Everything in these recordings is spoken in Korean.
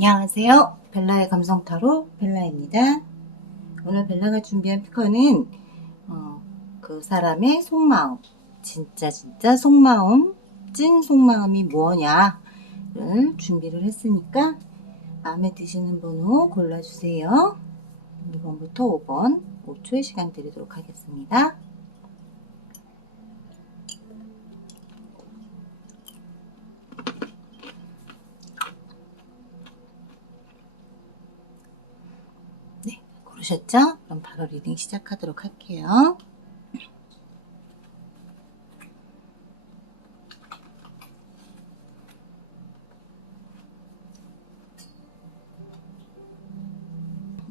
안녕하세요. 벨라의 감성타로 벨라입니다. 오늘 벨라가 준비한 피커는 그 사람의 속마음, 진짜 속마음, 찐 속마음이 뭐냐를 준비를 했으니까 마음에 드시는 번호 골라주세요. 2번부터 5번 5초의 시간 드리도록 하겠습니다. 고르셨죠? 그럼 바로 리딩 시작하도록 할게요.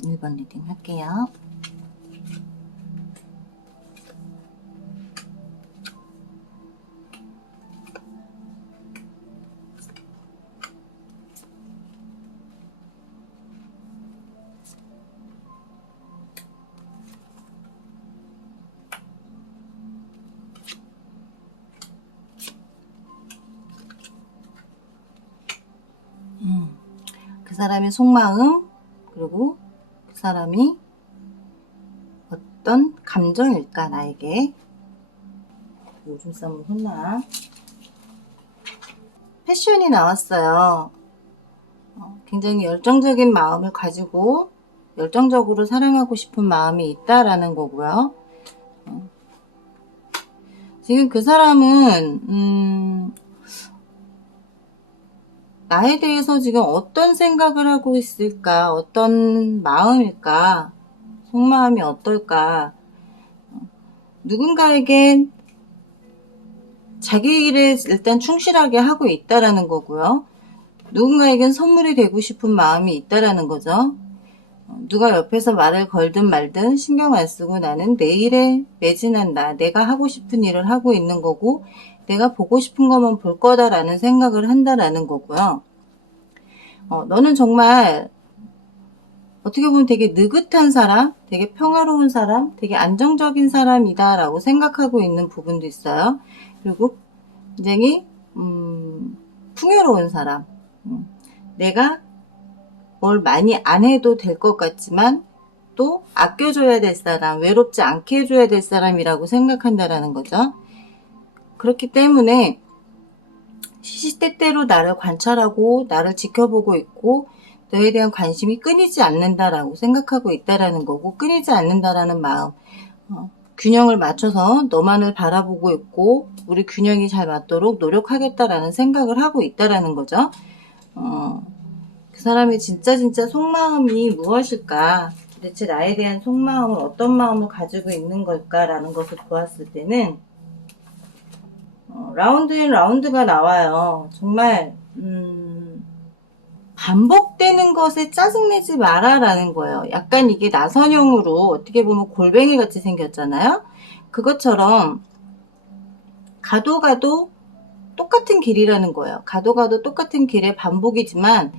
(1번) 리딩 할게요. 그 사람의 속마음, 그리고 그 사람이 어떤 감정일까 나에게. 오줌 싸면 혼나. 패션이 나왔어요. 굉장히 열정적인 마음을 가지고 열정적으로 사랑하고 싶은 마음이 있다라는 거고요. 지금 그 사람은 나에 대해서 지금 어떤 생각을 하고 있을까? 어떤 마음일까? 속마음이 어떨까? 누군가에겐 자기 일에 일단 충실하게 하고 있다라는 거고요. 누군가에겐 선물이 되고 싶은 마음이 있다라는 거죠. 누가 옆에서 말을 걸든 말든 신경 안 쓰고 나는 내 일에 매진한다. 내가 하고 싶은 일을 하고 있는 거고 내가 보고 싶은 것만 볼 거다라는 생각을 한다라는 거고요. 너는 정말 어떻게 보면 되게 느긋한 사람, 되게 평화로운 사람, 되게 안정적인 사람이다 라고 생각하고 있는 부분도 있어요. 그리고 굉장히 풍요로운 사람, 내가 뭘 많이 안 해도 될 것 같지만 또 아껴줘야 될 사람, 외롭지 않게 해줘야 될 사람이라고 생각한다라는 거죠. 그렇기 때문에 시시때때로 나를 관찰하고 나를 지켜보고 있고 너에 대한 관심이 끊이지 않는다라고 생각하고 있다라는 거고, 끊이지 않는다라는 마음, 균형을 맞춰서 너만을 바라보고 있고 우리 균형이 잘 맞도록 노력하겠다라는 생각을 하고 있다라는 거죠. 그 사람의 진짜 속마음이 무엇일까? 도대체 나에 대한 속마음을 어떤 마음을 가지고 있는 걸까라는 것을 보았을 때는 라운드 앤 라운드가 나와요. 정말 반복되는 것에 짜증내지 마라 라는 거예요. 약간 이게 나선형으로 어떻게 보면 골뱅이 같이 생겼잖아요. 그것처럼 가도 똑같은 길이라는 거예요. 가도 똑같은 길의 반복이지만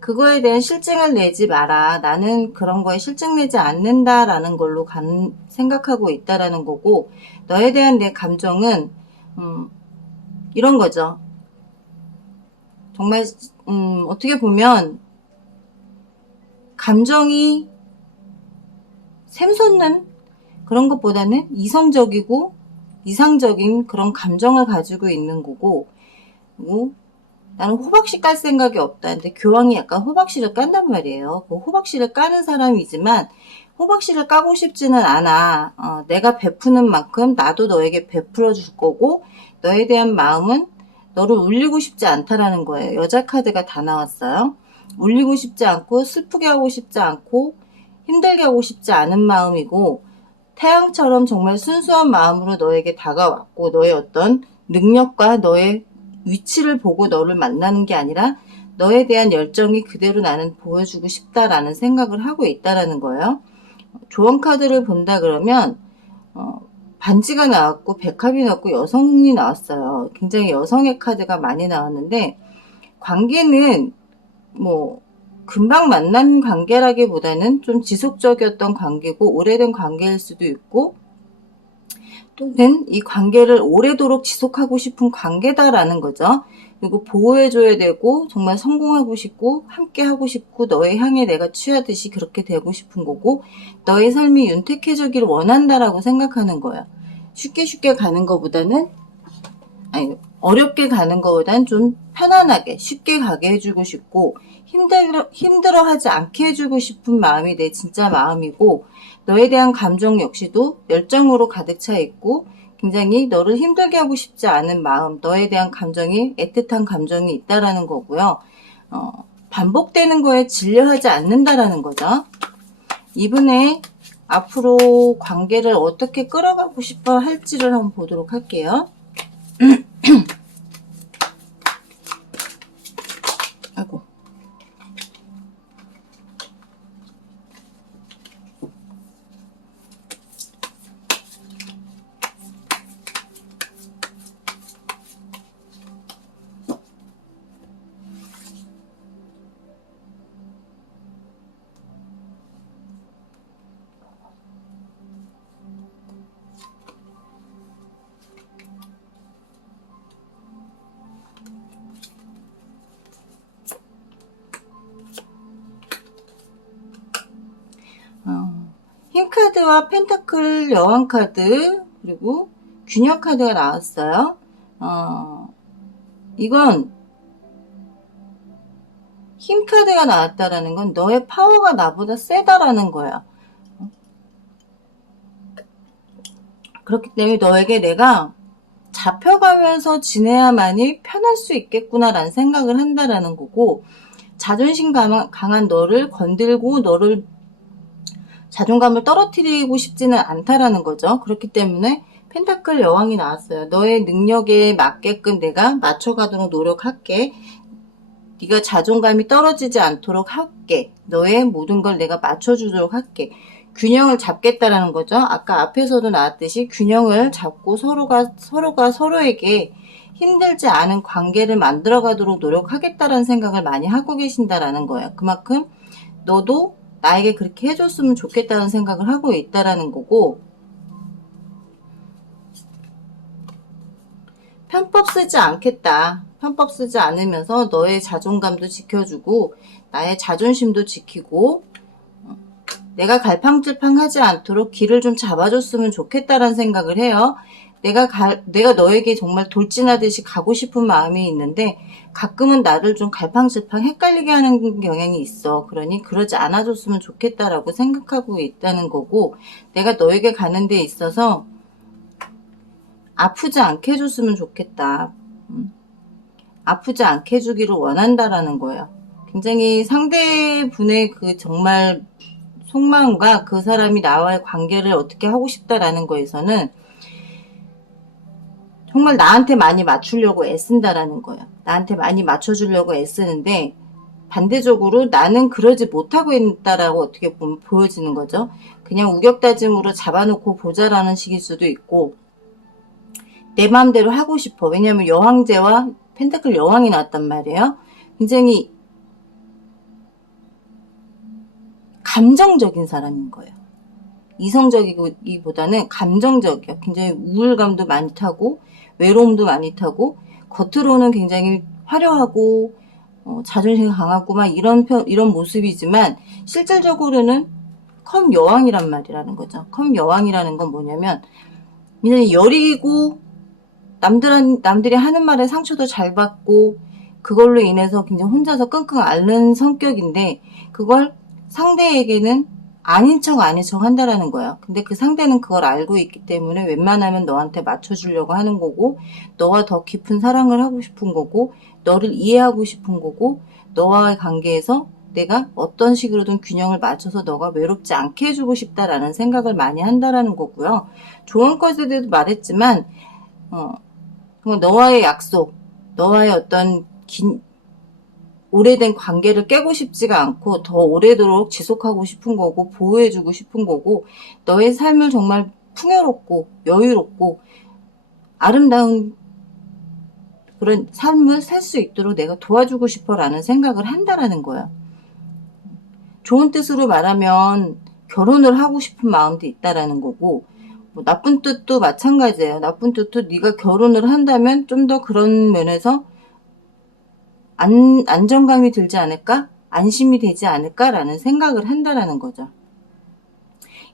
그거에 대한 실증을 내지 마라. 나는 그런 거에 실증 내지 않는다라는 걸로 생각하고 있다라는 거고, 너에 대한 내 감정은 이런 거죠. 정말 어떻게 보면 감정이 샘솟는 그런 것보다는 이성적이고 이상적인 그런 감정을 가지고 있는 거고, 나는 호박씨 깔 생각이 없다. 근데 교황이 약간 호박씨를 깐단 말이에요. 그 호박씨를 까는 사람이지만 호박씨를 까고 싶지는 않아. 내가 베푸는 만큼 나도 너에게 베풀어 줄 거고, 너에 대한 마음은 너를 울리고 싶지 않다라는 거예요. 여자 카드가 다 나왔어요. 울리고 싶지 않고 슬프게 하고 싶지 않고 힘들게 하고 싶지 않은 마음이고, 태양처럼 정말 순수한 마음으로 너에게 다가왔고, 너의 어떤 능력과 너의 위치를 보고 너를 만나는 게 아니라 너에 대한 열정이 그대로 나는 보여주고 싶다라는 생각을 하고 있다라는 거예요. 조언 카드를 본다 그러면 반지가 나왔고 백합이 나왔고 여성이 나왔어요. 굉장히 여성의 카드가 많이 나왔는데, 관계는 뭐 금방 만난 관계라기보다는 좀 지속적이었던 관계고 오래된 관계일 수도 있고, 또는 이 관계를 오래도록 지속하고 싶은 관계다라는 거죠. 그리고 보호해줘야 되고 정말 성공하고 싶고 함께 하고 싶고 너의 향에 내가 취하듯이 그렇게 되고 싶은 거고 너의 삶이 윤택해지기를 원한다라고 생각하는 거야. 쉽게 가는 것보다는 아니 어렵게 가는 것보다는 좀 편안하게 쉽게 가게 해주고 싶고 힘들어하지 않게 해주고 싶은 마음이 내 진짜 마음이고 너에 대한 감정 역시도 열정으로 가득 차 있고 굉장히 너를 힘들게 하고 싶지 않은 마음, 너에 대한 감정이 애틋한 감정이 있다라는 거고요. 반복되는 거에 질려하지 않는다라는 거죠. 이분의 앞으로 관계를 어떻게 끌어가고 싶어 할지를 한번 보도록 할게요. 아이고. 힘카드와 펜타클 여왕카드 그리고 균형카드가 나왔어요. 이건 힘카드가 나왔다라는 건 너의 파워가 나보다 세다라는 거야. 그렇기 때문에 너에게 내가 잡혀가면서 지내야만이 편할 수 있겠구나라는 생각을 한다라는 거고 자존심 강한 너를 건들고 너를 자존감을 떨어뜨리고 싶지는 않다라는 거죠. 그렇기 때문에 펜타클 여왕이 나왔어요. 너의 능력에 맞게끔 내가 맞춰가도록 노력할게. 네가 자존감이 떨어지지 않도록 할게. 너의 모든 걸 내가 맞춰주도록 할게. 균형을 잡겠다라는 거죠. 아까 앞에서도 나왔듯이 균형을 잡고 서로가 서로에게 힘들지 않은 관계를 만들어가도록 노력하겠다라는 생각을 많이 하고 계신다라는 거예요. 그만큼 너도 나에게 그렇게 해줬으면 좋겠다는 생각을 하고 있다라는 거고 편법 쓰지 않겠다. 편법 쓰지 않으면서 너의 자존감도 지켜주고 나의 자존심도 지키고 내가 갈팡질팡하지 않도록 길을 좀 잡아줬으면 좋겠다라는 생각을 해요. 내가 너에게 정말 돌진하듯이 가고 싶은 마음이 있는데 가끔은 나를 좀 갈팡질팡 헷갈리게 하는 경향이 있어. 그러니 그러지 않아줬으면 좋겠다라고 생각하고 있다는 거고 내가 너에게 가는 데 있어서 아프지 않게 해줬으면 좋겠다. 아프지 않게 해주기를 원한다라는 거예요. 굉장히 상대분의 그 정말 속마음과 그 사람이 나와의 관계를 어떻게 하고 싶다라는 거에서는 정말 나한테 많이 맞추려고 애쓴다라는 거예요. 나한테 많이 맞춰주려고 애쓰는데 반대적으로 나는 그러지 못하고 있다라고 어떻게 보면 보여지는 거죠. 그냥 우격다짐으로 잡아놓고 보자라는 식일 수도 있고 내 마음대로 하고 싶어. 왜냐하면 여왕제와 펜타클 여왕이 나왔단 말이에요. 굉장히 감정적인 사람인 거예요. 이성적이기보다는 감정적이야. 굉장히 우울감도 많이 타고 외로움도 많이 타고 겉으로는 굉장히 화려하고 자존심 강하고 막 이런 모습이지만 실질적으로는 컵 여왕이란 말이라는 거죠. 컵 여왕이라는 건 뭐냐면 굉장히 여리고 남들이 하는 말에 상처도 잘 받고 그걸로 인해서 굉장히 혼자서 끙끙 앓는 성격인데 그걸 상대에게는 아닌 척 한다라는 거야. 근데 그 상대는 그걸 알고 있기 때문에 웬만하면 너한테 맞춰주려고 하는 거고 너와 더 깊은 사랑을 하고 싶은 거고 너를 이해하고 싶은 거고 너와의 관계에서 내가 어떤 식으로든 균형을 맞춰서 너가 외롭지 않게 해주고 싶다라는 생각을 많이 한다라는 거고요. 조언까지도 말했지만 너와의 약속, 너와의 어떤 오래된 관계를 깨고 싶지가 않고 더 오래도록 지속하고 싶은 거고 보호해주고 싶은 거고 너의 삶을 정말 풍요롭고 여유롭고 아름다운 그런 삶을 살 수 있도록 내가 도와주고 싶어라는 생각을 한다라는 거야. 좋은 뜻으로 말하면 결혼을 하고 싶은 마음도 있다라는 거고 뭐 나쁜 뜻도 마찬가지예요. 나쁜 뜻도 네가 결혼을 한다면 좀 더 그런 면에서 안정감이 들지 않을까? 안심이 되지 않을까라는 생각을 한다라는 거죠.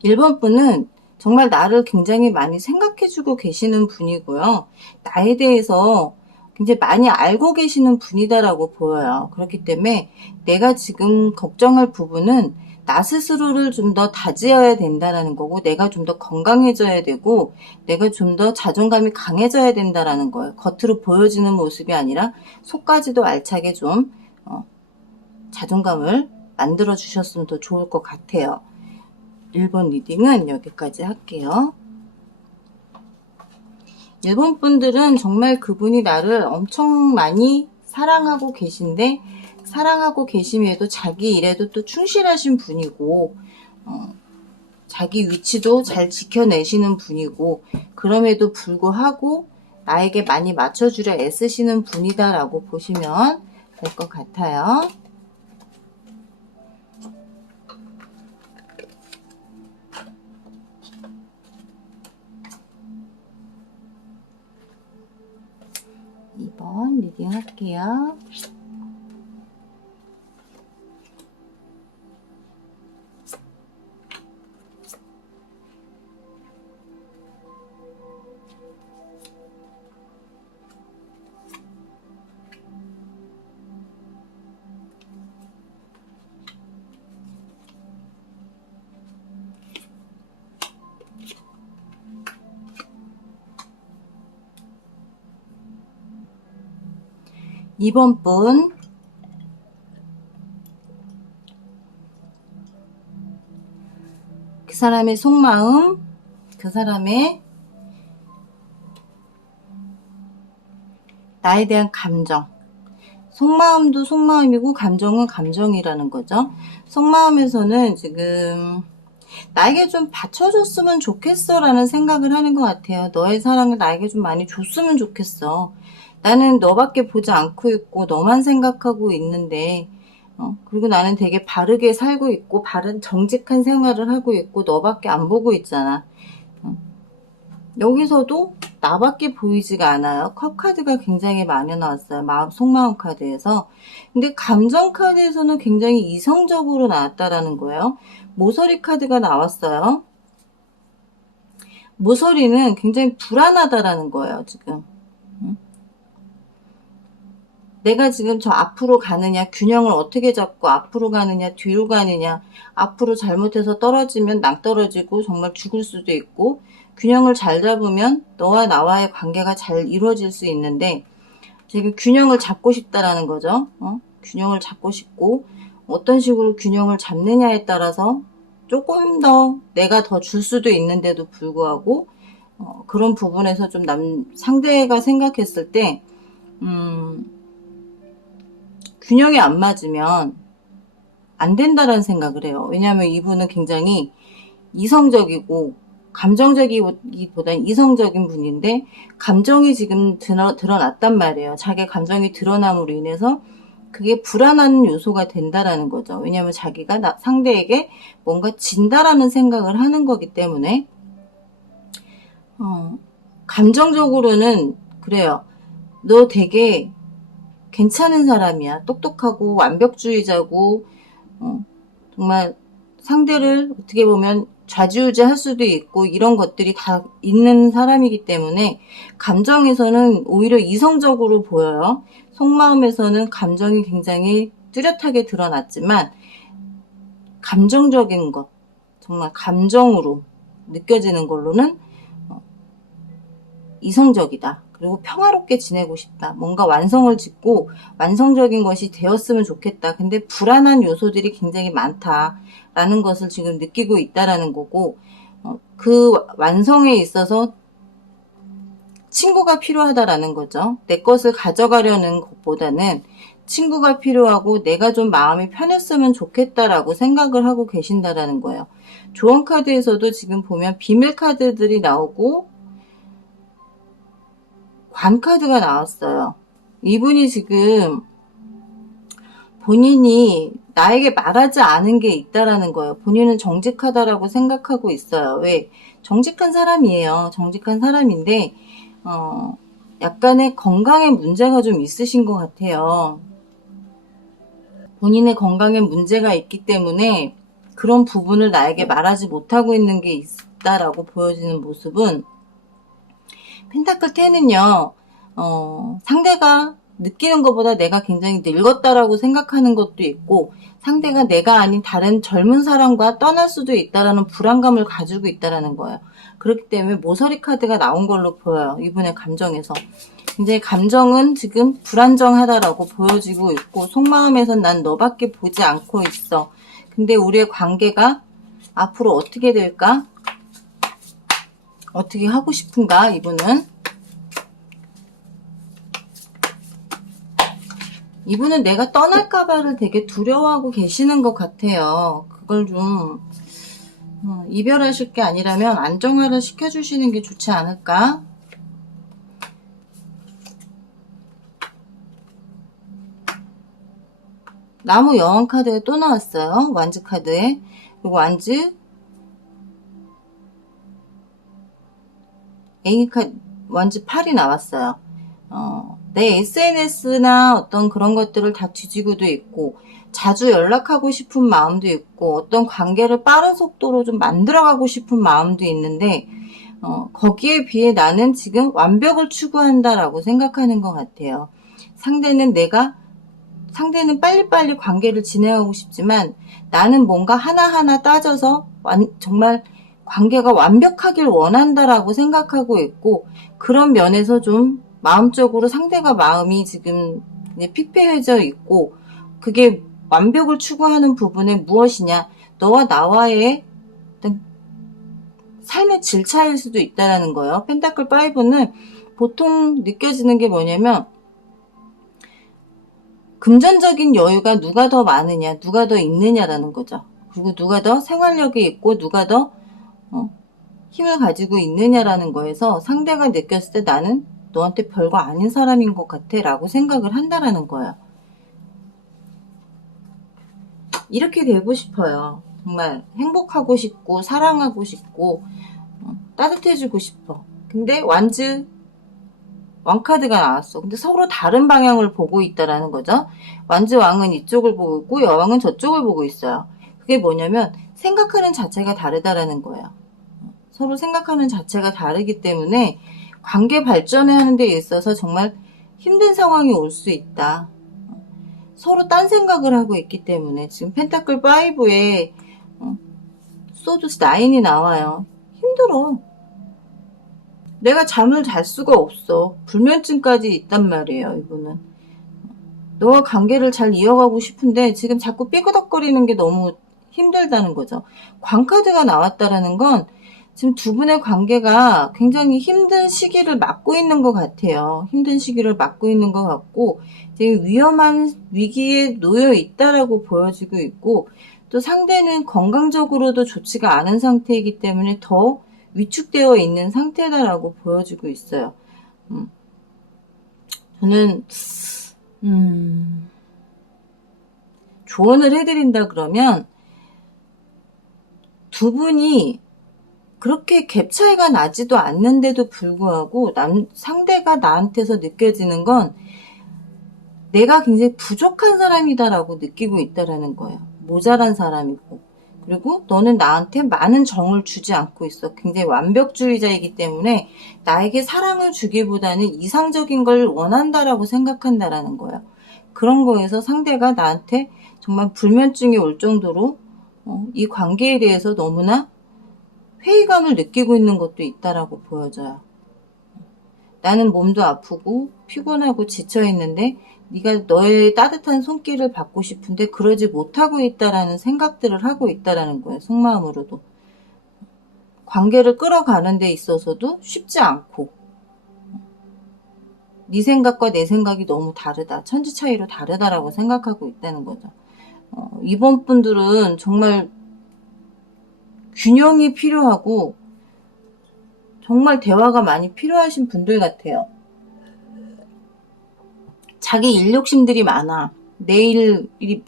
1번 분은 정말 나를 굉장히 많이 생각해주고 계시는 분이고요. 나에 대해서 굉장히 많이 알고 계시는 분이다라고 보여요. 그렇기 때문에 내가 지금 걱정할 부분은 나 스스로를 좀 더 다지어야 된다라는 거고, 내가 좀 더 건강해져야 되고, 내가 좀 더 자존감이 강해져야 된다라는 거예요. 겉으로 보여지는 모습이 아니라 속까지도 알차게 좀 자존감을 만들어 주셨으면 더 좋을 것 같아요. 1번 리딩은 여기까지 할게요. 1번 분들은 정말 그분이 나를 엄청 많이 사랑하고 계신데, 사랑하고 계심에도 자기 일에도 또 충실하신 분이고, 자기 위치도 잘 지켜내시는 분이고, 그럼에도 불구하고 나에게 많이 맞춰주려 애쓰시는 분이다라고 보시면 될 것 같아요. 이번 리딩 할게요. 2번 분, 그 사람의 속마음, 그 사람의 나에 대한 감정. 속마음도 속마음이고 감정은 감정이라는 거죠. 속마음에서는 지금 나에게 좀 받쳐줬으면 좋겠어 라는 생각을 하는 것 같아요. 너의 사랑을 나에게 좀 많이 줬으면 좋겠어. 나는 너밖에 보지 않고 있고 너만 생각하고 있는데, 그리고 나는 되게 바르게 살고 있고 바른 정직한 생활을 하고 있고 너밖에 안 보고 있잖아. 여기서도 나밖에 보이지가 않아요. 컵 카드가 굉장히 많이 나왔어요. 속마음 카드에서. 근데 감정 카드에서는 굉장히 이성적으로 나왔다라는 거예요. 모서리 카드가 나왔어요. 모서리는 굉장히 불안하다라는 거예요, 지금. 내가 지금 저 앞으로 가느냐, 균형을 어떻게 잡고 앞으로 가느냐, 뒤로 가느냐, 앞으로 잘못해서 떨어지면 낭떨어지고 정말 죽을 수도 있고, 균형을 잘 잡으면 너와 나와의 관계가 잘 이루어질 수 있는데, 지금 균형을 잡고 싶다라는 거죠. 균형을 잡고 싶고, 어떤 식으로 균형을 잡느냐에 따라서 조금 더 내가 더 줄 수도 있는데도 불구하고, 그런 부분에서 좀 상대가 생각했을 때, 균형이 안 맞으면 안 된다라는 생각을 해요. 왜냐하면 이분은 굉장히 이성적이고 감정적이기보다는 이성적인 분인데 감정이 지금 드러났단 말이에요. 자기 감정이 드러남으로 인해서 그게 불안한 요소가 된다라는 거죠. 왜냐하면 자기가 상대에게 뭔가 진다라는 생각을 하는 거기 때문에 감정적으로는 그래요. 너 되게 괜찮은 사람이야. 똑똑하고 완벽주의자고 정말 상대를 어떻게 보면 좌지우지할 수도 있고 이런 것들이 다 있는 사람이기 때문에 감정에서는 오히려 이성적으로 보여요. 속마음에서는 감정이 굉장히 뚜렷하게 드러났지만 감정적인 것, 정말 감정으로 느껴지는 걸로는 이성적이다. 그리고 평화롭게 지내고 싶다. 뭔가 완성을 짓고 완성적인 것이 되었으면 좋겠다. 근데 불안한 요소들이 굉장히 많다라는 것을 지금 느끼고 있다라는 거고, 그 완성에 있어서 친구가 필요하다라는 거죠. 내 것을 가져가려는 것보다는 친구가 필요하고 내가 좀 마음이 편했으면 좋겠다라고 생각을 하고 계신다라는 거예요. 조언 카드에서도 지금 보면 비밀 카드들이 나오고 관 카드가 나왔어요. 이분이 지금 본인이 나에게 말하지 않은 게 있다라는 거예요. 본인은 정직하다라고 생각하고 있어요. 왜? 정직한 사람이에요. 정직한 사람인데 약간의 건강에 문제가 좀 있으신 것 같아요. 본인의 건강에 문제가 있기 때문에 그런 부분을 나에게 말하지 못하고 있는 게 있다라고 보여지는 모습은, 펜타클 10은요, 상대가 느끼는 것보다 내가 굉장히 늙었다라고 생각하는 것도 있고, 상대가 내가 아닌 다른 젊은 사람과 떠날 수도 있다라는 불안감을 가지고 있다라는 거예요. 그렇기 때문에 모서리 카드가 나온 걸로 보여요. 이분의 감정에서. 굉장히 감정은 지금 불안정하다라고 보여지고 있고, 속마음에선 난 너밖에 보지 않고 있어. 근데 우리의 관계가 앞으로 어떻게 될까? 어떻게 하고 싶은가? 이분은 내가 떠날까봐를 되게 두려워하고 계시는 것 같아요. 그걸 좀 이별하실 게 아니라면 안정화를 시켜주시는 게 좋지 않을까? 나무 여왕 카드에 또 나왔어요. 완즈 카드에. 그리고 완즈, 완즈 8이 나왔어요. 내 SNS나 어떤 그런 것들을 다 뒤지고도 있고, 자주 연락하고 싶은 마음도 있고, 어떤 관계를 빠른 속도로 좀 만들어가고 싶은 마음도 있는데, 거기에 비해 나는 지금 완벽을 추구한다라고 생각하는 것 같아요. 상대는 빨리빨리 관계를 진행하고 싶지만, 나는 뭔가 하나하나 따져서 정말 관계가 완벽하길 원한다라고 생각하고 있고, 그런 면에서 좀 마음적으로 상대가 마음이 지금 피폐해져 있고, 그게 완벽을 추구하는 부분에 무엇이냐, 너와 나와의 어떤 삶의 질 차이일 수도 있다라는 거예요. 펜타클 5는 보통 느껴지는 게 뭐냐면, 금전적인 여유가 누가 더 많으냐, 누가 더 있느냐라는 거죠. 그리고 누가 더 생활력이 있고, 누가 더 힘을 가지고 있느냐라는 거에서 상대가 느꼈을 때 나는 너한테 별거 아닌 사람인 것 같아 라고 생각을 한다라는 거예요. 이렇게 되고 싶어요. 정말 행복하고 싶고 사랑하고 싶고 따뜻해지고 싶어. 근데 왕카드가 나왔어. 근데 서로 다른 방향을 보고 있다라는 거죠. 완즈 왕은 이쪽을 보고 있고 여왕은 저쪽을 보고 있어요. 그게 뭐냐면 생각하는 자체가 다르다라는 거예요. 서로 생각하는 자체가 다르기 때문에 관계 발전하는 데 있어서 정말 힘든 상황이 올 수 있다. 서로 딴 생각을 하고 있기 때문에 지금 펜타클 5에 소드 9이 나와요. 힘들어. 내가 잠을 잘 수가 없어. 불면증까지 있단 말이에요, 이분은. 너와 관계를 잘 이어가고 싶은데 지금 자꾸 삐그덕거리는 게 너무 힘들다는 거죠. 광카드가 나왔다라는 건 지금 두 분의 관계가 굉장히 힘든 시기를 맞고 있는 것 같아요. 힘든 시기를 맞고 있는 것 같고 되게 위험한 위기에 놓여 있다라고 보여지고 있고, 또 상대는 건강적으로도 좋지가 않은 상태이기 때문에 더 위축되어 있는 상태다라고 보여지고 있어요. 저는 조언을 해드린다 그러면 두 분이 그렇게 갭 차이가 나지도 않는데도 불구하고 상대가 나한테서 느껴지는 건 내가 굉장히 부족한 사람이다라고 느끼고 있다라는 거예요. 모자란 사람이고. 그리고 너는 나한테 많은 정을 주지 않고 있어. 굉장히 완벽주의자이기 때문에 나에게 사랑을 주기보다는 이상적인 걸 원한다라고 생각한다라는 거예요. 그런 거에서 상대가 나한테 정말 불면증이 올 정도로 이 관계에 대해서 너무나 회의감을 느끼고 있는 것도 있다라고 보여져요. 나는 몸도 아프고 피곤하고 지쳐있는데 네가 너의 따뜻한 손길을 받고 싶은데 그러지 못하고 있다라는 생각들을 하고 있다라는 거예요. 속마음으로도. 관계를 끌어가는 데 있어서도 쉽지 않고 네 생각과 내 생각이 너무 다르다. 천지 차이로 다르다라고 생각하고 있다는 거죠. 이번 분들은 정말 균형이 필요하고 정말 대화가 많이 필요하신 분들 같아요. 자기 일 욕심들이 많아.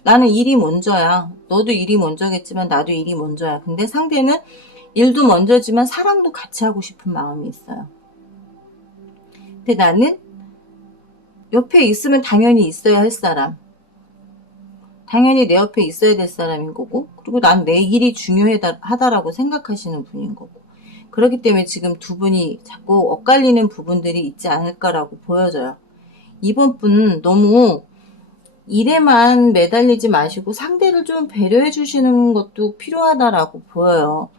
나는 일이 먼저야. 너도 일이 먼저겠지만 나도 일이 먼저야. 근데 상대는 일도 먼저지만 사랑도 같이 하고 싶은 마음이 있어요. 근데 나는 옆에 있으면 당연히 있어야 할 사람. 당연히 내 옆에 있어야 될 사람인 거고, 그리고 난 내 일이 중요하다라고 생각하시는 분인 거고. 그렇기 때문에 지금 두 분이 자꾸 엇갈리는 부분들이 있지 않을까라고 보여져요. 이번 분 너무 일에만 매달리지 마시고 상대를 좀 배려해 주시는 것도 필요하다라고 보여요.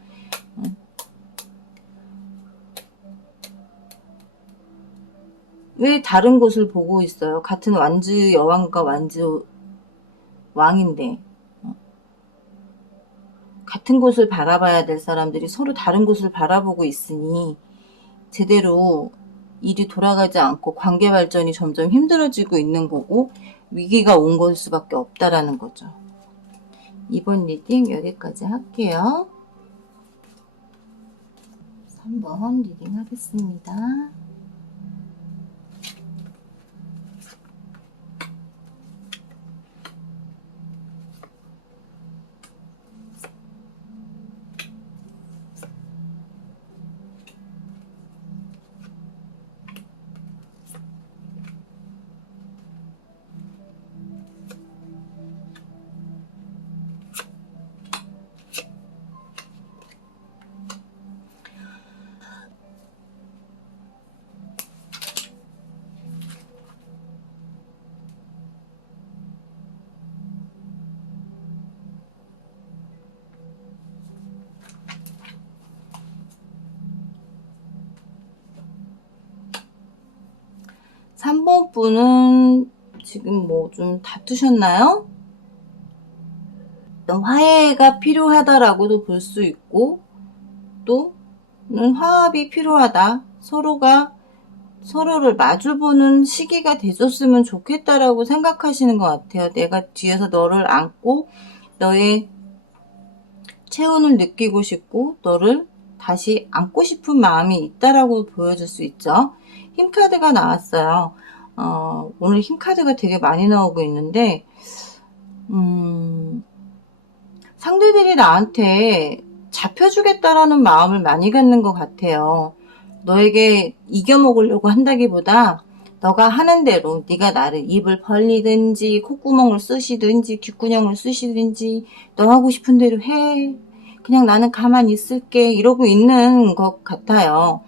왜 다른 곳을 보고 있어요? 같은 완즈 여왕과 완즈 왕인데 같은 곳을 바라봐야 될 사람들이 서로 다른 곳을 바라보고 있으니 제대로 일이 돌아가지 않고 관계 발전이 점점 힘들어지고 있는 거고 위기가 온 걸 수밖에 없다라는 거죠. 이번 리딩 여기까지 할게요. 3번 리딩 하겠습니다. 3번 분은 지금 뭐 좀 다투셨나요? 화해가 필요하다라고도 볼 수 있고 또는 화합이 필요하다. 서로가 서로를 마주보는 시기가 되줬으면 좋겠다라고 생각하시는 것 같아요. 내가 뒤에서 너를 안고 너의 체온을 느끼고 싶고 너를 다시 안고 싶은 마음이 있다라고 보여줄 수 있죠. 힘카드가 나왔어요. 오늘 힘카드가 되게 많이 나오고 있는데 상대들이 나한테 잡혀주겠다라는 마음을 많이 갖는 것 같아요. 너에게 이겨먹으려고 한다기보다 너가 하는 대로 네가 나를 입을 벌리든지 콧구멍을 쑤시든지 귓구녕을 쑤시든지 너 하고 싶은 대로 해. 그냥 나는 가만히 있을게. 이러고 있는 것 같아요.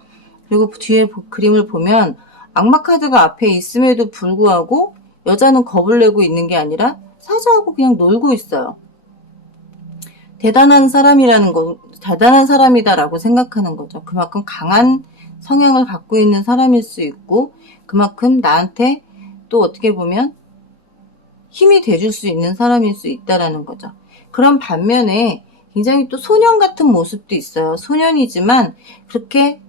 그리고 뒤에 그림을 보면 악마 카드가 앞에 있음에도 불구하고 여자는 겁을 내고 있는 게 아니라 사자하고 그냥 놀고 있어요. 대단한 사람이라는 거, 대단한 사람이다라고 생각하는 거죠. 그만큼 강한 성향을 갖고 있는 사람일 수 있고 그만큼 나한테 또 어떻게 보면 힘이 돼줄 수 있는 사람일 수 있다라는 거죠. 그런 반면에 굉장히 또 소년 같은 모습도 있어요. 소년이지만 그렇게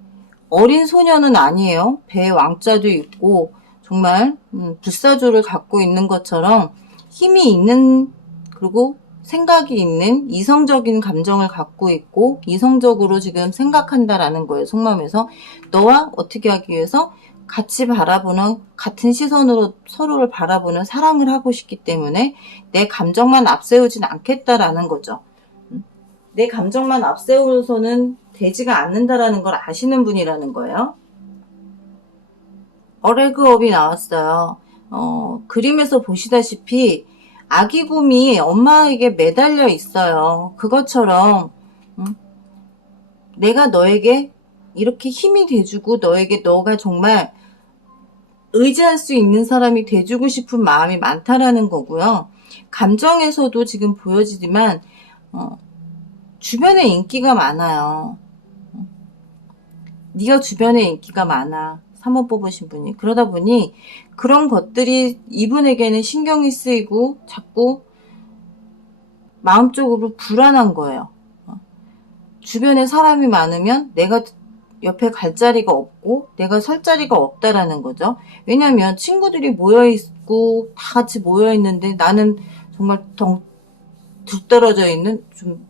어린 소년은 아니에요. 배에 왕자도 있고 정말 불사조를 갖고 있는 것처럼 힘이 있는 그리고 생각이 있는 이성적인 감정을 갖고 있고 이성적으로 지금 생각한다라는 거예요. 속마음에서 너와 어떻게 하기 위해서 같이 바라보는 같은 시선으로 서로를 바라보는 사랑을 하고 싶기 때문에 내 감정만 앞세우진 않겠다라는 거죠. 내 감정만 앞세워서는 되지가 않는다라는 걸 아시는 분이라는 거예요. 어레그업이 나왔어요. 그림에서 보시다시피 아기 곰이 엄마에게 매달려 있어요. 그것처럼 내가 너에게 이렇게 힘이 돼주고 너에게 너가 정말 의지할 수 있는 사람이 돼주고 싶은 마음이 많다라는 거고요. 감정에서도 지금 보여지지만 주변에 인기가 많아요. 네가 주변에 인기가 많아. 3번 뽑으신 분이. 그러다 보니 그런 것들이 이분에게는 신경이 쓰이고 자꾸 마음적으로 불안한 거예요. 주변에 사람이 많으면 내가 옆에 갈 자리가 없고 내가 설 자리가 없다라는 거죠. 왜냐면 친구들이 모여있고 다 같이 모여있는데 나는 정말 둘떨어져 있는 좀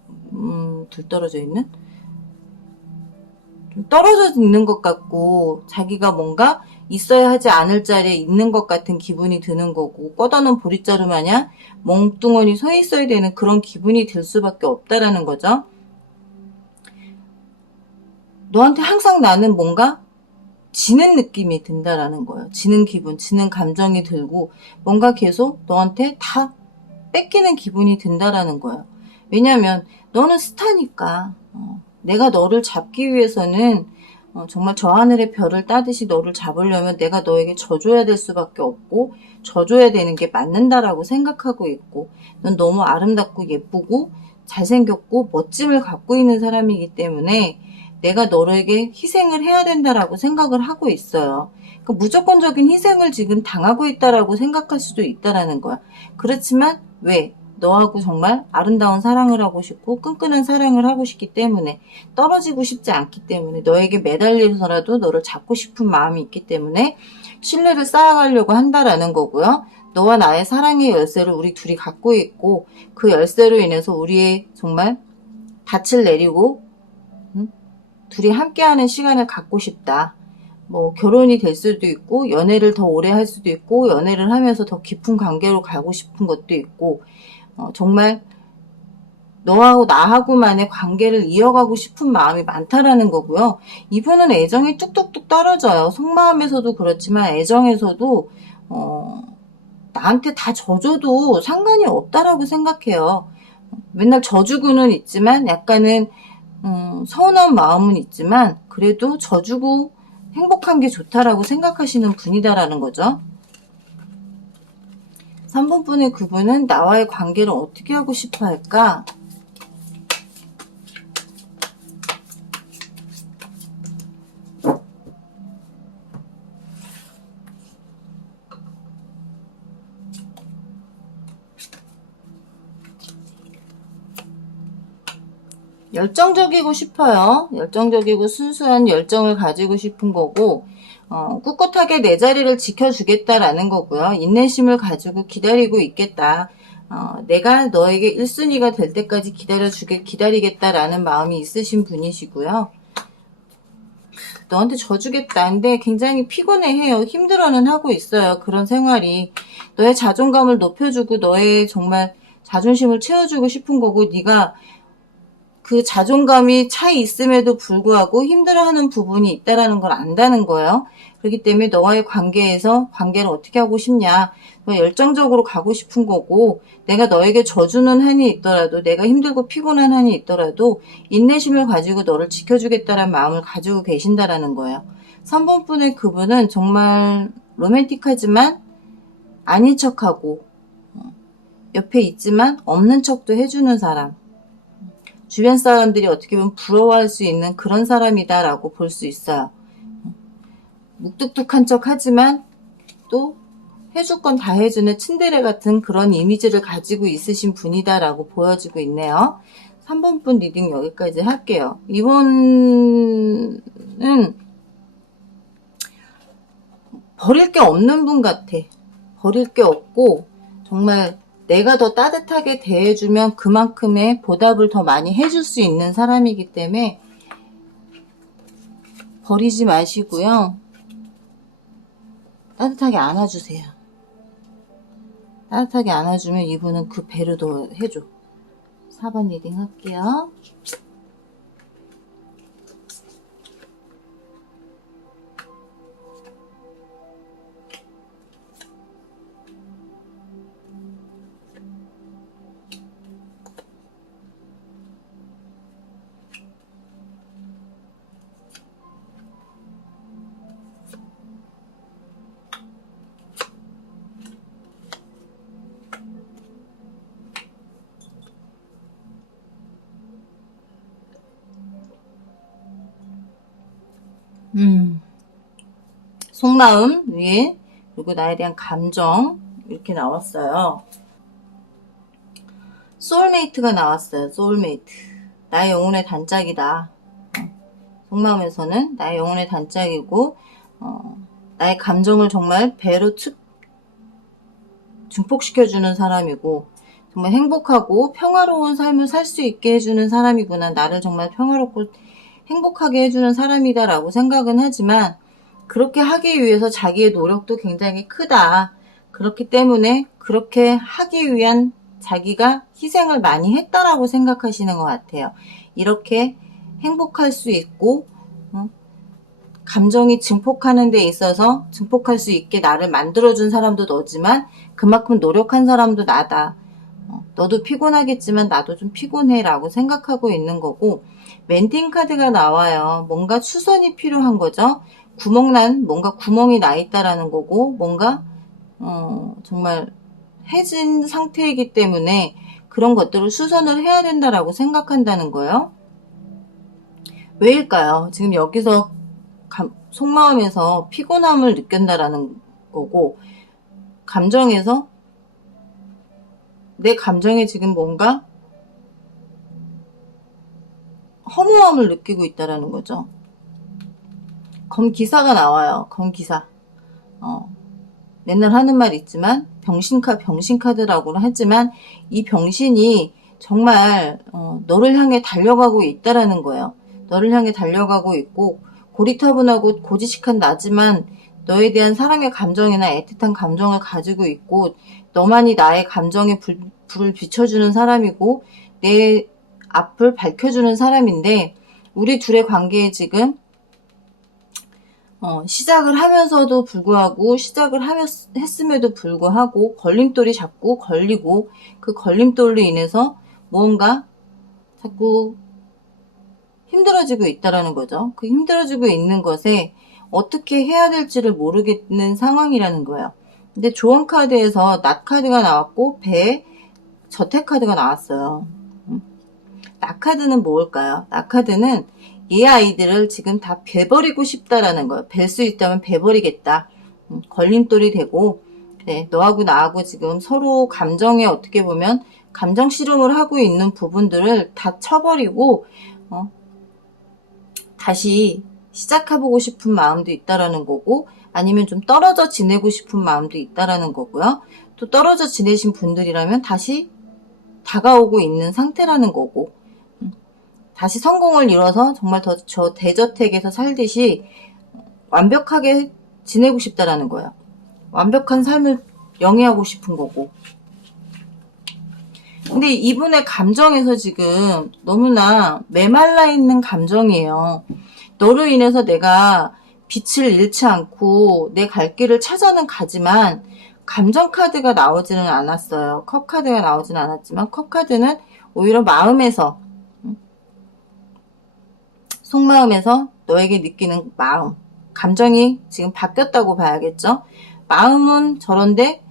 떨어져 있는 것 같고 자기가 뭔가 있어야 하지 않을 자리에 있는 것 같은 기분이 드는 거고 뻗어놓은 보릿자루 마냥 멍뚱하니 서 있어야 되는 그런 기분이 들 수밖에 없다라는 거죠. 너한테 항상 나는 뭔가 지는 느낌이 든다라는 거예요. 지는 기분, 지는 감정이 들고 뭔가 계속 너한테 다 뺏기는 기분이 든다라는 거예요. 왜냐면 너는 스타니까 내가 너를 잡기 위해서는 정말 저 하늘의 별을 따듯이 너를 잡으려면 내가 너에게 져줘야 될 수밖에 없고 져줘야 되는 게 맞는다라고 생각하고 있고 넌 너무 아름답고 예쁘고 잘생겼고 멋짐을 갖고 있는 사람이기 때문에 내가 너에게 희생을 해야 된다라고 생각을 하고 있어요. 그러니까 무조건적인 희생을 지금 당하고 있다라고 생각할 수도 있다라는 거야. 그렇지만 왜? 너하고 정말 아름다운 사랑을 하고 싶고 끈끈한 사랑을 하고 싶기 때문에 떨어지고 싶지 않기 때문에 너에게 매달려서라도 너를 잡고 싶은 마음이 있기 때문에 신뢰를 쌓아가려고 한다라는 거고요. 너와 나의 사랑의 열쇠를 우리 둘이 갖고 있고 그 열쇠로 인해서 우리의 정말 닻을 내리고 둘이 함께하는 시간을 갖고 싶다. 뭐 결혼이 될 수도 있고 연애를 더 오래 할 수도 있고 연애를 하면서 더 깊은 관계로 가고 싶은 것도 있고 정말 너하고 나하고만의 관계를 이어가고 싶은 마음이 많다라는 거고요. 이분은 애정이 뚝뚝뚝 떨어져요. 속마음에서도 그렇지만 애정에서도 나한테 다 져줘도 상관이 없다라고 생각해요. 맨날 져주고는 있지만 약간은 서운한 마음은 있지만 그래도 져주고 행복한 게 좋다라고 생각하시는 분이다라는 거죠. 3번 분의 그분은 나와의 관계를 어떻게 하고 싶어 할까? 열정적이고 싶어요. 열정적이고 순수한 열정을 가지고 싶은 거고 꿋꿋하게 내 자리를 지켜주겠다라는 거고요. 인내심을 가지고 기다리고 있겠다. 내가 너에게 1순위가 될 때까지 기다리겠다라는 마음이 있으신 분이시고요. 너한테 져주겠다. 근데 굉장히 피곤해해요. 힘들어는 하고 있어요. 그런 생활이. 너의 자존감을 높여주고 너의 정말 자존심을 채워주고 싶은 거고 네가 그 자존감이 차 있음에도 불구하고 힘들어하는 부분이 있다라는 걸 안다는 거예요. 그렇기 때문에 너와의 관계를 어떻게 하고 싶냐. 열정적으로 가고 싶은 거고 내가 너에게 져주는 한이 있더라도 내가 힘들고 피곤한 한이 있더라도 인내심을 가지고 너를 지켜주겠다는 마음을 가지고 계신다라는 거예요. 3번 분의 그분은 정말 로맨틱하지만 아닌 척하고 옆에 있지만 없는 척도 해주는 사람. 주변 사람들이 어떻게 보면 부러워할 수 있는 그런 사람이다라고 볼 수 있어요. 묵뚝뚝한 척 하지만 또 해줄 건 다 해주는 츤데레 같은 그런 이미지를 가지고 있으신 분이다라고 보여지고 있네요. 3번 분 리딩 여기까지 할게요. 이번은 버릴 게 없는 분 같아. 버릴 게 없고 정말 내가 더 따뜻하게 대해주면 그만큼의 보답을 더 많이 해줄 수 있는 사람이기 때문에 버리지 마시고요. 따뜻하게 안아주세요. 따뜻하게 안아주면 이분은 그 배를 더 해줘. 4번 리딩 할게요. 속마음 위에 그리고 나에 대한 감정 이렇게 나왔어요. 소울메이트가 나왔어요. 소울메이트. 나의 영혼의 단짝이다. 속마음에서는 나의 영혼의 단짝이고 나의 감정을 정말 배로 증폭시켜주는 사람이고 정말 행복하고 평화로운 삶을 살 수 있게 해주는 사람이구나. 나를 정말 평화롭고 행복하게 해주는 사람이다 라고 생각은 하지만 그렇게 하기 위해서 자기의 노력도 굉장히 크다. 그렇기 때문에 그렇게 하기 위한 자기가 희생을 많이 했다라고 생각하시는 것 같아요. 이렇게 행복할 수 있고 감정이 증폭하는 데 있어서 증폭할 수 있게 나를 만들어준 사람도 너지만 그만큼 노력한 사람도 나다. 너도 피곤하겠지만 나도 좀 피곤해 라고 생각하고 있는 거고, 멘팅 카드가 나와요. 뭔가 추선이 필요한 거죠. 뭔가 구멍이 나 있다라는 거고, 뭔가 정말 해진 상태이기 때문에 그런 것들을 수선을 해야 된다라고 생각한다는 거예요. 왜일까요? 지금 여기서 속마음에서 피곤함을 느낀다라는 거고, 감정에서 내 감정에 지금 뭔가 허무함을 느끼고 있다라는 거죠. 검기사가 나와요. 검기사. 맨날 하는 말 있지만 병신카드라고는 하지만 이 병신이 정말 너를 향해 달려가고 있다라는 거예요. 너를 향해 달려가고 있고 고리타분하고 고지식한 나지만 너에 대한 사랑의 감정이나 애틋한 감정을 가지고 있고 너만이 나의 감정에 불을 비춰주는 사람이고 내 앞을 밝혀주는 사람인데 우리 둘의 관계에 지금 시작을 하면서도 불구하고 했음에도 불구하고 걸림돌이 자꾸 걸리고 그 걸림돌로 인해서 무언가 자꾸 힘들어지고 있다라는 거죠. 그 힘들어지고 있는 것에 어떻게 해야 될지를 모르겠는 상황이라는 거예요. 근데 조언 카드에서 낫 카드가 나왔고 배 저택 카드가 나왔어요. 낫 카드는 뭘까요? 낫 카드는 이 아이들을 지금 다 베버리고 싶다라는 거예요. 뵐 수 있다면 베버리겠다. 걸림돌이 되고 그래, 너하고 나하고 지금 서로 감정에 어떻게 보면 감정 씨름을 하고 있는 부분들을 다 쳐버리고 다시 시작해보고 싶은 마음도 있다라는 거고 아니면 좀 떨어져 지내고 싶은 마음도 있다라는 거고요. 또 떨어져 지내신 분들이라면 다시 다가오고 있는 상태라는 거고 다시 성공을 이뤄서 정말 저 대저택에서 살듯이 완벽하게 지내고 싶다라는 거예요. 완벽한 삶을 영위하고 싶은 거고. 근데 이분의 감정에서 지금 너무나 메말라 있는 감정이에요. 너로 인해서 내가 빛을 잃지 않고 내 갈 길을 찾아는 가지만 감정 카드가 나오지는 않았어요. 컵 카드가 나오지는 않았지만 컵 카드는 오히려 마음에서 속마음에서 너에게 느끼는 마음, 감정이 지금 바뀌었다고 봐야겠죠. 마음은 저런데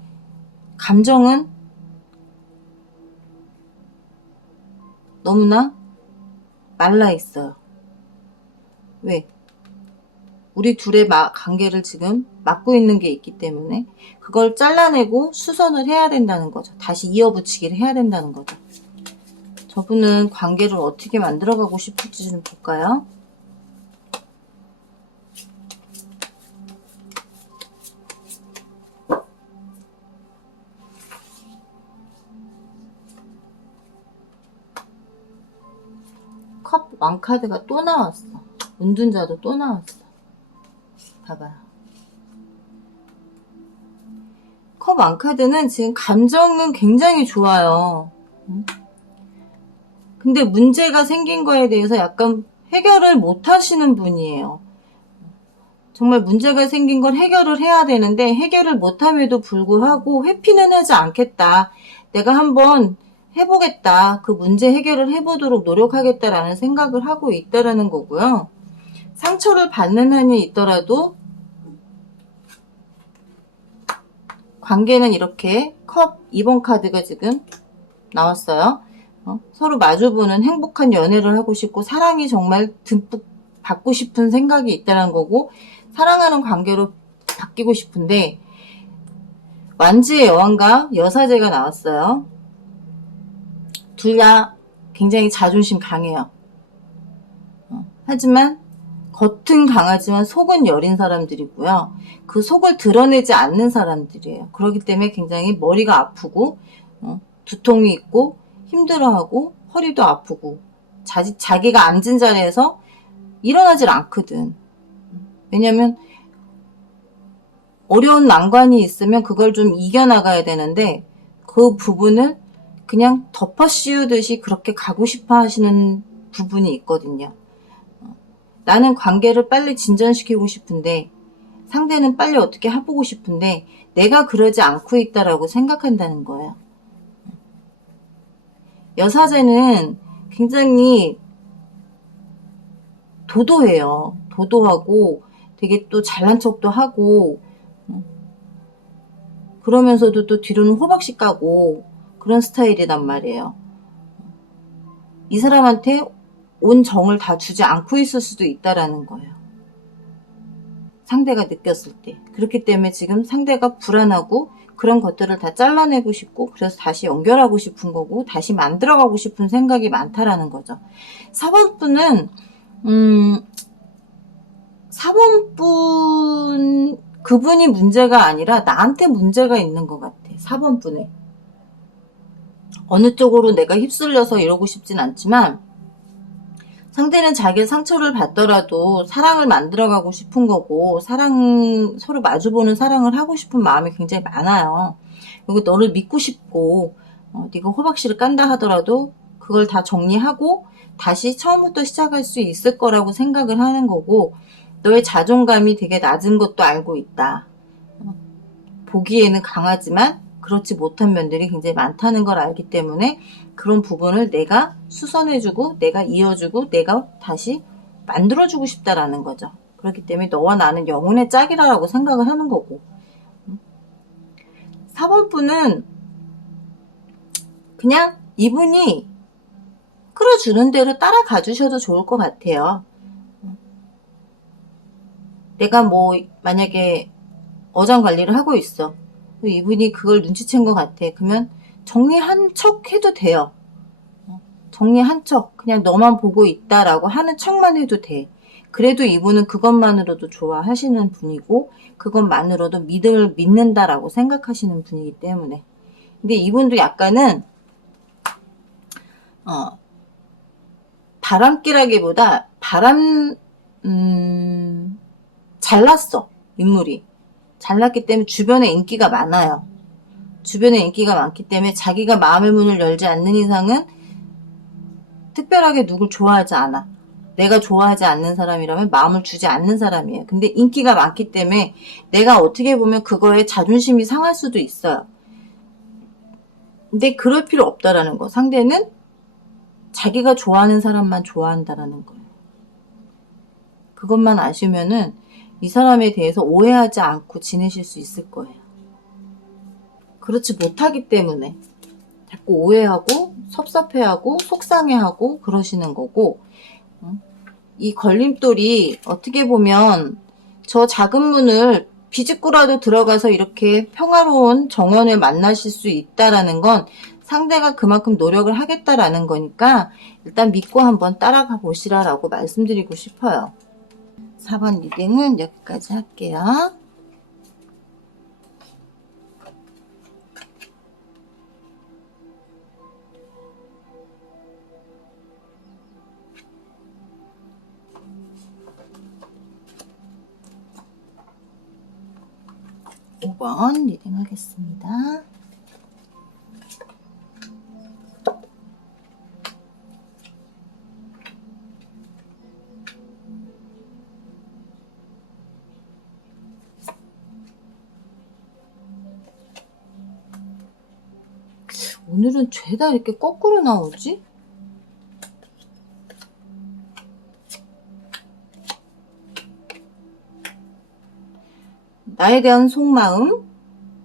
감정은 너무나 말라 있어요. 왜? 우리 둘의 관계를 지금 막고 있는 게 있기 때문에 그걸 잘라내고 수선을 해야 된다는 거죠. 다시 이어붙이기를 해야 된다는 거죠. 저분은 관계를 어떻게 만들어가고 싶을지 좀 볼까요? 컵 왕카드가 또 나왔어. 은둔자도 또 나왔어. 봐봐요. 컵 왕카드는 지금 감정은 굉장히 좋아요. 근데 문제가 생긴 거에 대해서 약간 해결을 못 하시는 분이에요. 정말 문제가 생긴 걸 해결을 해야 되는데 해결을 못함에도 불구하고 회피는 하지 않겠다. 내가 한번 해보겠다. 그 문제 해결을 해보도록 노력하겠다라는 생각을 하고 있다라는 거고요. 상처를 받는 한이 있더라도 관계는 이렇게 컵 2번 카드가 지금 나왔어요. 서로 마주보는 행복한 연애를 하고 싶고 사랑이 정말 듬뿍 받고 싶은 생각이 있다는 거고 사랑하는 관계로 바뀌고 싶은데 완지의 여왕과 여사제가 나왔어요. 둘 다 굉장히 자존심 강해요. 하지만 겉은 강하지만 속은 여린 사람들이고요. 그 속을 드러내지 않는 사람들이에요. 그렇기 때문에 굉장히 머리가 아프고 두통이 있고 힘들어하고 허리도 아프고 자기가 앉은 자리에서 일어나질 않거든. 왜냐면 어려운 난관이 있으면 그걸 좀 이겨나가야 되는데 그 부분을 그냥 덮어 씌우듯이 그렇게 가고 싶어 하시는 부분이 있거든요. 나는 관계를 빨리 진전시키고 싶은데 상대는 빨리 어떻게 해보고 싶은데 내가 그러지 않고 있다라고 생각한다는 거예요. 여사제는 굉장히 도도해요. 도도하고 되게 또 잘난 척도 하고 그러면서도 또 뒤로는 호박씨 까고 그런 스타일이란 말이에요. 이 사람한테 온 정을 다 주지 않고 있을 수도 있다라는 거예요. 상대가 느꼈을 때. 그렇기 때문에 지금 상대가 불안하고 그런 것들을 다 잘라내고 싶고 그래서 다시 연결하고 싶은 거고 다시 만들어가고 싶은 생각이 많다라는 거죠. 4번분은 4번분 그분이 문제가 아니라 나한테 문제가 있는 것 같아. 4번분에. 어느 쪽으로 내가 휩쓸려서 이러고 싶진 않지만 상대는 자기의 상처를 받더라도 사랑을 만들어가고 싶은 거고 서로 마주보는 사랑을 하고 싶은 마음이 굉장히 많아요. 그리고 너를 믿고 싶고 네가 호박씨를 깐다 하더라도 그걸 다 정리하고 다시 처음부터 시작할 수 있을 거라고 생각을 하는 거고 너의 자존감이 되게 낮은 것도 알고 있다. 보기에는 강하지만 그렇지 못한 면들이 굉장히 많다는 걸 알기 때문에 그런 부분을 내가 수선해주고 내가 이어주고 내가 다시 만들어주고 싶다라는 거죠. 그렇기 때문에 너와 나는 영혼의 짝이라고 생각을 하는 거고 4번분은 그냥 이분이 끌어주는 대로 따라가 주셔도 좋을 것 같아요. 내가 뭐 만약에 어장 관리를 하고 있어. 이분이 그걸 눈치챈 것 같아. 그러면 정리한 척 해도 돼요. 정리한 척 그냥 너만 보고 있다라고 하는 척만 해도 돼. 그래도 이분은 그것만으로도 좋아하시는 분이고 그것만으로도 믿음을 믿는다라고 생각하시는 분이기 때문에 근데 이분도 약간은 바람기라기보다 잘났어. 인물이 잘났기 때문에 주변에 인기가 많아요. 주변에 인기가 많기 때문에 자기가 마음의 문을 열지 않는 이상은 특별하게 누굴 좋아하지 않아. 내가 좋아하지 않는 사람이라면 마음을 주지 않는 사람이에요. 근데 인기가 많기 때문에 내가 어떻게 보면 그거에 자존심이 상할 수도 있어요. 근데 그럴 필요 없다라는 거. 상대는 자기가 좋아하는 사람만 좋아한다라는 거예요. 그것만 아시면은 이 사람에 대해서 오해하지 않고 지내실 수 있을 거예요. 그렇지 못하기 때문에 자꾸 오해하고 섭섭해하고 속상해하고 그러시는 거고 이 걸림돌이 어떻게 보면 저 작은 문을 비집고라도 들어가서 이렇게 평화로운 정원을 만나실 수 있다라는 건 상대가 그만큼 노력을 하겠다라는 거니까 일단 믿고 한번 따라가 보시라라고 말씀드리고 싶어요. 4번 리딩은 여기까지 할게요. (5번) 리딩 하겠습니다. 오늘은 죄다 이렇게 거꾸로 나오지? 나에 대한 속마음,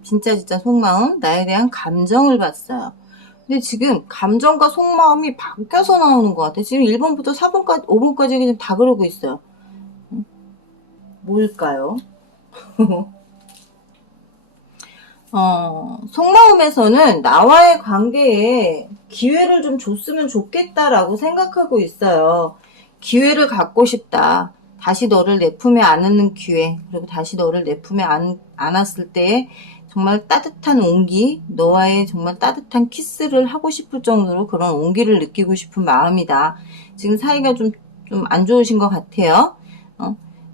진짜 속마음, 나에 대한 감정을 봤어요. 근데 지금 감정과 속마음이 바뀌어서 나오는 것 같아요. 지금 1번부터 4번까지, 5번까지 그냥 다 그러고 있어요. 뭘까요? 속마음에서는 나와의 관계에 기회를 좀 줬으면 좋겠다라고 생각하고 있어요. 기회를 갖고 싶다. 다시 너를 내 품에 안는 기회, 그리고 다시 너를 내 품에 안았을 때 정말 따뜻한 온기, 너와의 정말 따뜻한 키스를 하고 싶을 정도로 그런 온기를 느끼고 싶은 마음이다. 지금 사이가 좀 안 좋으신 것 같아요.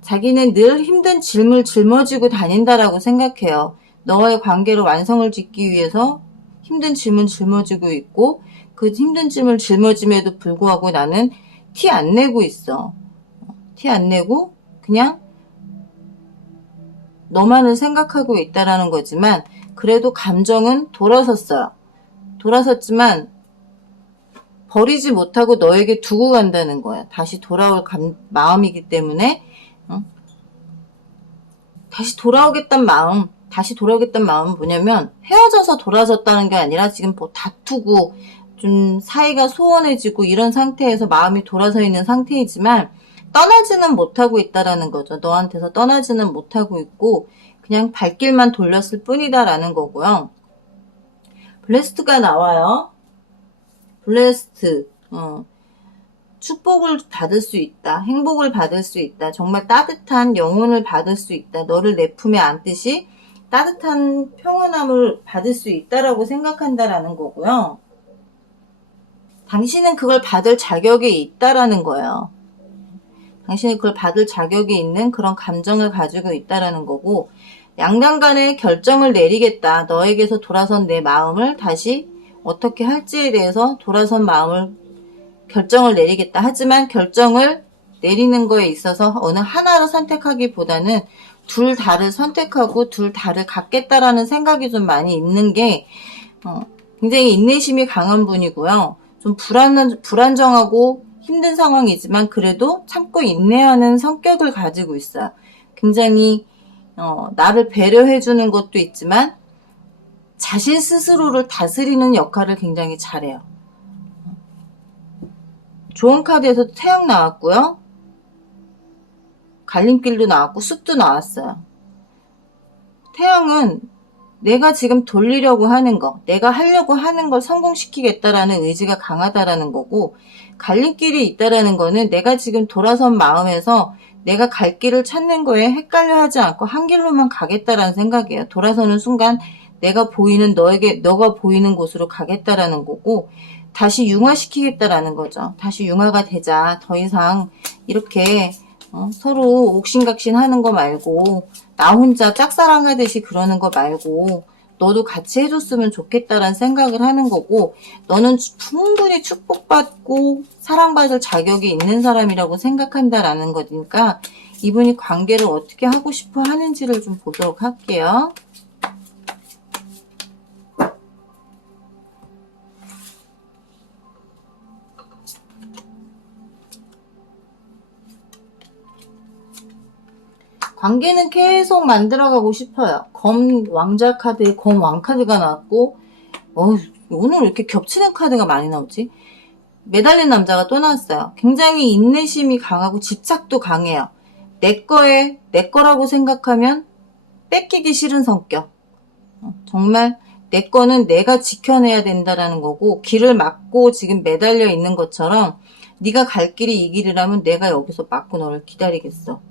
자기는 늘 힘든 짐을 짊어지고 다닌다라고 생각해요. 너와의 관계를 완성을 짓기 위해서 힘든 짐을 짊어지고 있고 그 힘든 짐을 짊어짐에도 불구하고 나는 티 안 내고 있어. 티 안 내고 그냥 너만을 생각하고 있다라는 거지만 그래도 감정은 돌아섰어요. 돌아섰지만 버리지 못하고 너에게 두고 간다는 거야. 다시 돌아올 마음이기 때문에 다시 돌아오겠다는 마음은 뭐냐면 헤어져서 돌아섰다는 게 아니라 지금 뭐 다투고 좀 사이가 소원해지고 이런 상태에서 마음이 돌아서 있는 상태이지만 떠나지는 못하고 있다라는 거죠. 너한테서 떠나지는 못하고 있고 그냥 발길만 돌렸을 뿐이다라는 거고요. 블레스트가 나와요. 블레스트. 축복을 받을 수 있다. 행복을 받을 수 있다. 정말 따뜻한 영혼을 받을 수 있다. 너를 내 품에 안듯이 따뜻한 평온함을 받을 수 있다라고 생각한다라는 거고요. 당신은 그걸 받을 자격이 있다라는 거예요. 당신이 그걸 받을 자격이 있는 그런 감정을 가지고 있다라는 거고, 양당간의 결정을 내리겠다. 너에게서 돌아선 내 마음을 다시 어떻게 할지에 대해서 돌아선 마음을 결정을 내리겠다. 하지만 결정을 내리는 거에 있어서 어느 하나를 선택하기보다는 둘 다를 선택하고 둘 다를 갖겠다라는 생각이 좀 많이 있는 게 굉장히 인내심이 강한 분이고요. 좀 불안정하고 힘든 상황이지만 그래도 참고 인내하는 성격을 가지고 있어요. 굉장히 나를 배려해주는 것도 있지만 자신 스스로를 다스리는 역할을 굉장히 잘해요. 좋은 카드에서 태양 나왔고요. 갈림길도 나왔고 숲도 나왔어요. 태양은 내가 지금 돌리려고 하는 거, 내가 하려고 하는 걸 성공시키겠다라는 의지가 강하다라는 거고, 갈림길이 있다라는 거는 내가 지금 돌아선 마음에서 내가 갈 길을 찾는 거에 헷갈려 하지 않고 한 길로만 가겠다라는 생각이에요. 돌아서는 순간 내가 보이는 너가 보이는 곳으로 가겠다라는 거고, 다시 융화시키겠다라는 거죠. 다시 융화가 되자. 더 이상 이렇게 서로 옥신각신 하는 거 말고 나 혼자 짝사랑하듯이 그러는 거 말고 너도 같이 해줬으면 좋겠다라는 생각을 하는 거고, 너는 충분히 축복받고 사랑받을 자격이 있는 사람이라고 생각한다라는 거니까 이분이 관계를 어떻게 하고 싶어 하는지를 좀 보도록 할게요. 관계는 계속 만들어가고 싶어요. 검 왕자 카드에 검 왕 카드가 나왔고, 오늘 왜 이렇게 겹치는 카드가 많이 나오지? 매달린 남자가 또 나왔어요. 굉장히 인내심이 강하고 집착도 강해요. 내 거라고 생각하면 뺏기기 싫은 성격. 정말 내 거는 내가 지켜내야 된다라는 거고, 길을 막고 지금 매달려 있는 것처럼 네가 갈 길이 이 길이라면 내가 여기서 막고 너를 기다리겠어.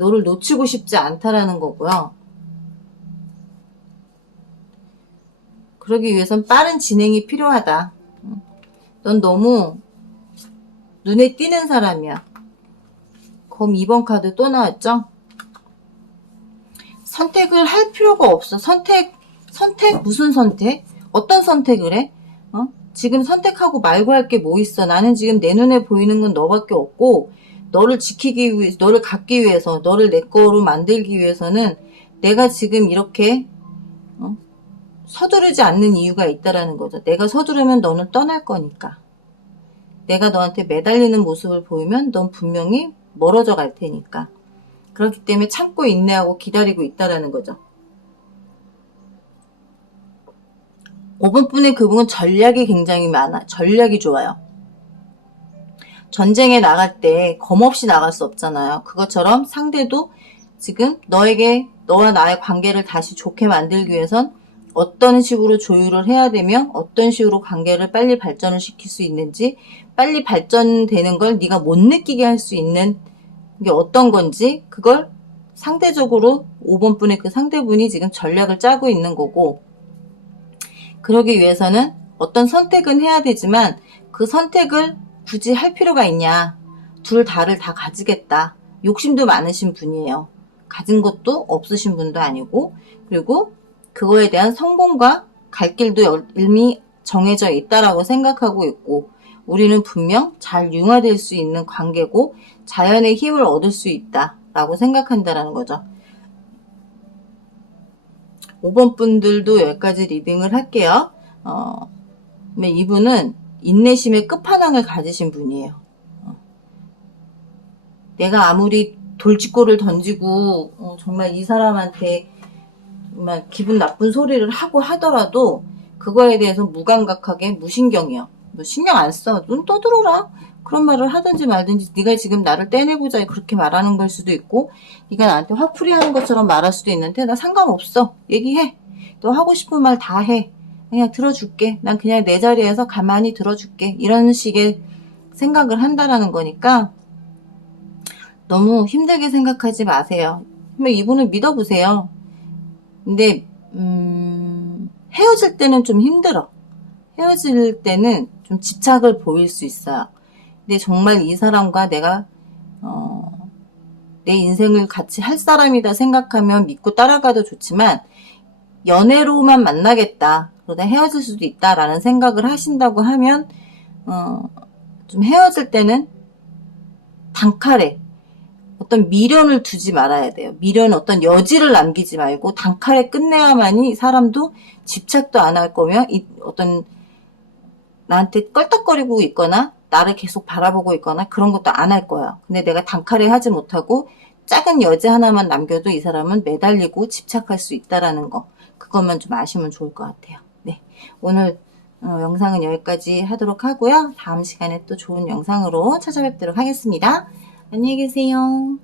너를 놓치고 싶지 않다라는 거고요. 그러기 위해선 빠른 진행이 필요하다. 넌 너무 눈에 띄는 사람이야. 검 2번 카드 또 나왔죠? 선택을 할 필요가 없어. 선택? 무슨 선택? 어떤 선택을 해? 지금 선택하고 말고 할 게 뭐 있어? 나는 지금 내 눈에 보이는 건 너밖에 없고, 너를 지키기 위해, 너를 갖기 위해서, 너를 내 거로 만들기 위해서는 내가 지금 이렇게 서두르지 않는 이유가 있다라는 거죠. 내가 서두르면 너는 떠날 거니까. 내가 너한테 매달리는 모습을 보이면 넌 분명히 멀어져 갈 테니까. 그렇기 때문에 참고 인내하고 기다리고 있다라는 거죠. 5번분의 그분은 전략이 굉장히 많아. 전략이 좋아요. 전쟁에 나갈 때 검 없이 나갈 수 없잖아요. 그것처럼 상대도 지금 너와 나의 관계를 다시 좋게 만들기 위해선 어떤 식으로 조율을 해야 되며 어떤 식으로 관계를 빨리 발전을 시킬 수 있는지, 빨리 발전되는 걸 네가 못 느끼게 할 수 있는 게 어떤 건지, 그걸 상대적으로 5번분의 그 상대분이 지금 전략을 짜고 있는 거고, 그러기 위해서는 어떤 선택은 해야 되지만 그 선택을 굳이 할 필요가 있냐. 둘 다를 다 가지겠다. 욕심도 많으신 분이에요. 가진 것도 없으신 분도 아니고, 그리고 그거에 대한 성공과 갈 길도 이미 정해져 있다라고 생각하고 있고, 우리는 분명 잘 융화될 수 있는 관계고 자연의 힘을 얻을 수 있다라고 생각한다라는 거죠. 5번 분들도 여기까지 리딩을 할게요. 그러면 이분은 인내심의 끝판왕을 가지신 분이에요. 내가 아무리 돌직구를 던지고 정말 이 사람한테 정말 기분 나쁜 소리를 하고 하더라도 그거에 대해서 무감각하게 무신경이요. 뭐 신경 안 써. 눈 떠들어라. 그런 말을 하든지 말든지 네가 지금 나를 떼내고자 그렇게 말하는 걸 수도 있고 네가 나한테 화풀이하는 것처럼 말할 수도 있는데 나 상관없어. 얘기해. 너 하고 싶은 말 다 해. 그냥 들어줄게. 난 그냥 내 자리에서 가만히 들어줄게. 이런 식의 생각을 한다라는 거니까 너무 힘들게 생각하지 마세요. 이분을 믿어보세요. 근데 헤어질 때는 좀 힘들어. 헤어질 때는 좀 집착을 보일 수 있어요. 근데 정말 이 사람과 내가 내 인생을 같이 할 사람이다 생각하면 믿고 따라가도 좋지만 연애로만 만나겠다. 그러다 헤어질 수도 있다라는 생각을 하신다고 하면 좀 헤어질 때는 단칼에 어떤 미련을 두지 말아야 돼요. 미련 어떤 여지를 남기지 말고 단칼에 끝내야만이 사람도 집착도 안 할 거며 어떤 나한테 껄떡거리고 있거나 나를 계속 바라보고 있거나 그런 것도 안 할 거야. 근데 내가 단칼에 하지 못하고 작은 여지 하나만 남겨도 이 사람은 매달리고 집착할 수 있다라는 거. 그것만 좀 아시면 좋을 것 같아요. 네, 오늘 영상은 여기까지 하도록 하고요. 다음 시간에 또 좋은 영상으로 찾아뵙도록 하겠습니다. 안녕히 계세요.